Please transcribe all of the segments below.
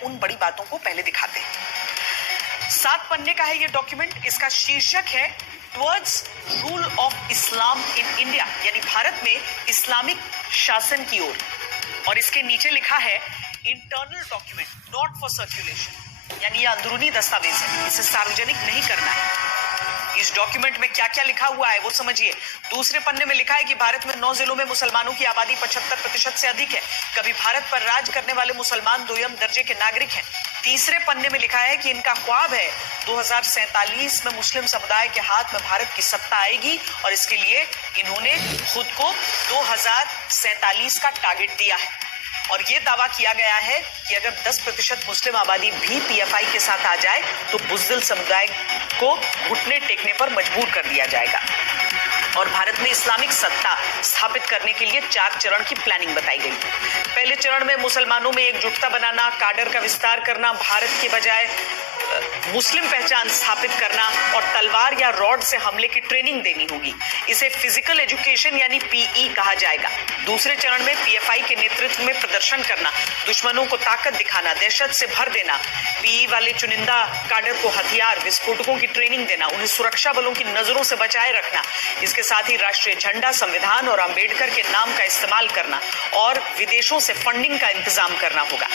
उन बड़ी बातों को पहले दिखाते हैं। 7 पन्ने का है ये डॉक्यूमेंट। इसका शीर्षक है towards rule of Islam in India, यानी भारत में इस्लामिक शासन की ओर। और इसके नीचे लिखा है internal document not for circulation, यानी ये अंदरूनी दस्तावेज है, इसे सार्वजनिक नहीं करना है। इस डॉक्यूमेंट में क्या क्या लिखा हुआ है वो समझिए। दूसरे पन्ने में लिखा है कि भारत में 9 जिलों में मुसलमानों की आबादी 75% से अधिक है। कभी भारत पर राज करने वाले मुसलमान दोयम दर्जे के नागरिक हैं। तीसरे पन्ने में लिखा है कि इनका ख्वाब है 2047 में मुस्लिम समुदाय के हाथ में भारत की सत्ता आएगी और इसके लिए इन्होंने खुद को 2047 का टारगेट दिया है। और ये दावा किया गया है कि अगर 10% मुस्लिम आबादी भी पीएफआई के साथ आ जाए तो बुज़दिल समुदाय को घुटने टेकने पर मजबूर कर दिया जाएगा। और भारत में इस्लामिक सत्ता स्थापित करने के लिए 4 चरण की प्लानिंग बताई गई। पहले चरण में मुसलमानों में एकजुटता बनाना, काडर का विस्तार करना, भारत के बजाय मुस्लिम पहचान स्थापित करना और तलवार या रॉड से हमले की ट्रेनिंग देनी होगी। इसे फिजिकल एजुकेशन यानी पीई कहा जाएगा। दूसरे चरण में पीएफआई के नेतृत्व में प्रदर्शन करना, दुश्मनों को ताकत दिखाना, दहशत से भर देना, पीई वाले चुनिंदा काडर को हथियार, विस्फोटकों की ट्रेनिंग देना, उन्हें सुरक्षा बलों की नजरों से बचाए रखना। इसके साथ ही राष्ट्रीय झंडा, संविधान और अंबेडकर के नाम का इस्तेमाल करना और विदेशों से फंडिंग का इंतजाम करना होगा,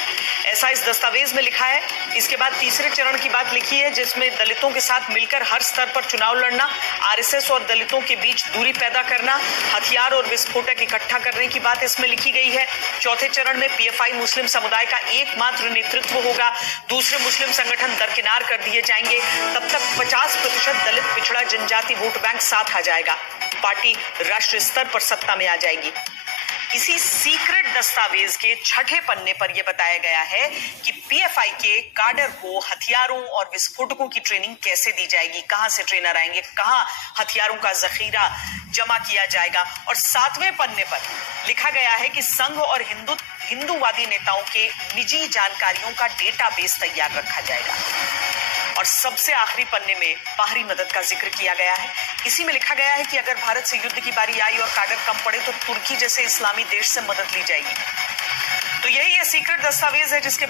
ऐसा इस दस्तावेज में लिखा है। इसके बाद तीसरे चरण की बात लिखी है जिसमें दलितों के साथ मिलकर हर स्तर पर चुनाव लड़ना, आरएसएस और दलितों के बीच दूरी पैदा करना, हथियार और विस्फोटक इकट्ठा करने की बात इसमें लिखी गई है। चौथे चरण में पीएफआई मुस्लिम समुदाय का एकमात्र नेतृत्व होगा, दूसरे मुस्लिम संगठन दरकिनार कर दिए जाएंगे। तब तक 50% दलित पिछड़ा जनजाति वोट बैंक साथ आ जाएगा, पार्टी राष्ट्रीय स्तर पर सत्ता में आ जाएगी। इसी सीक्रेट दस्तावेज के 6ठे पन्ने पर यह बताया गया है कि पीएफआई के काडर को हथियारों और विस्फोटकों की ट्रेनिंग कैसे दी जाएगी, कहां से ट्रेनर आएंगे, कहां हथियारों का जखीरा जमा किया जाएगा। और 7वें पन्ने पर लिखा गया है कि संघ और हिंदूवादी नेताओं के निजी जानकारियों का डेटाबेस तैयार रखा जाएगा। और सबसे आखिरी पन्ने में बाहरी मदद का जिक्र किया गया है। इसी में लिखा गया है कि अगर भारत से युद्ध की बारी आई और काडर कम पड़े तो तुर्की जैसे इस्लामी देश से मदद ली जाएगी। तो यही ये सीक्रेट दस्तावेज है जिसके